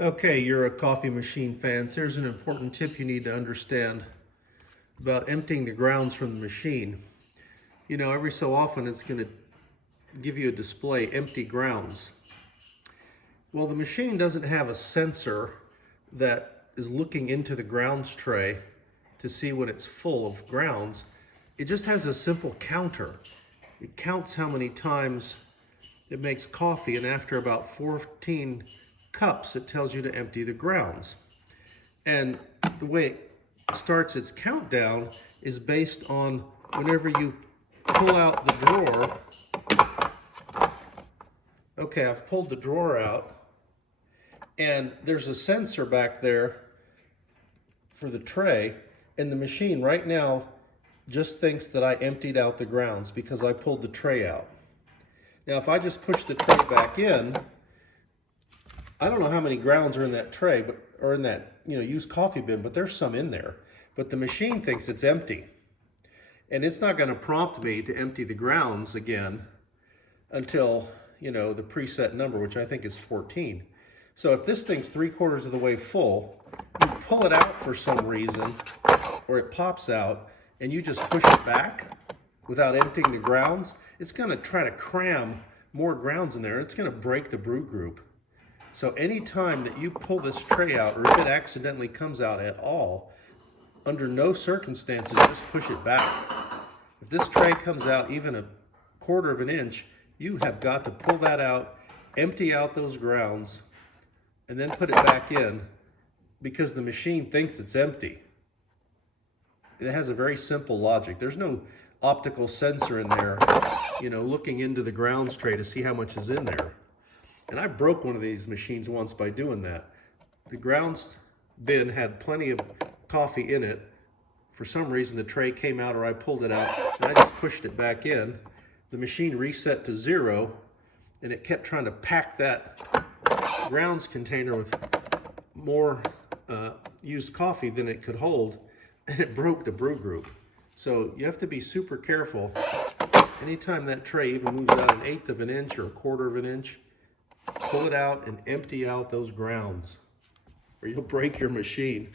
Okay, you're a coffee machine fans. Here's an important tip you need to understand about emptying the grounds from the machine. You know, every so often it's going to give you a display empty grounds. Well, the machine doesn't have a sensor that is looking into the grounds tray to see when it's full of grounds. It just has a simple counter. It counts how many times it makes coffee, and after about 14 cups, it tells you to empty the grounds. And the way it starts its countdown is based on whenever you pull out the drawer. Okay, I've pulled the drawer out, and there's a sensor back there for the tray, and the machine right now just thinks that I emptied out the grounds because I pulled the tray out. Now, if I just push the tray back in, I don't know how many grounds are in that tray, or in that used coffee bin, but there's some in there. But the machine thinks it's empty, and it's not going to prompt me to empty the grounds again until the preset number, which I think is 14. So if this thing's 3/4 of the way full, you pull it out for some reason, or it pops out, and you just push it back without emptying the grounds, it's going to try to cram more grounds in there. It's going to break the brew group. So anytime that you pull this tray out, or if it accidentally comes out at all, under no circumstances just push it back. If this tray comes out even 1/4 of an inch, you have got to pull that out, empty out those grounds, and then put it back in, because the machine thinks it's empty. It has a very simple logic. There's no optical sensor in there, looking into the grounds tray to see how much is in there. And I broke one of these machines once by doing that. The grounds bin had plenty of coffee in it. For some reason, the tray came out, or I pulled it out, and I just pushed it back in. The machine reset to 0, and it kept trying to pack that grounds container with more used coffee than it could hold, and it broke the brew group. So you have to be super careful. Anytime that tray even moves out 1/8 of an inch or 1/4 of an inch, pull it out and empty out those grounds, or you'll break your machine.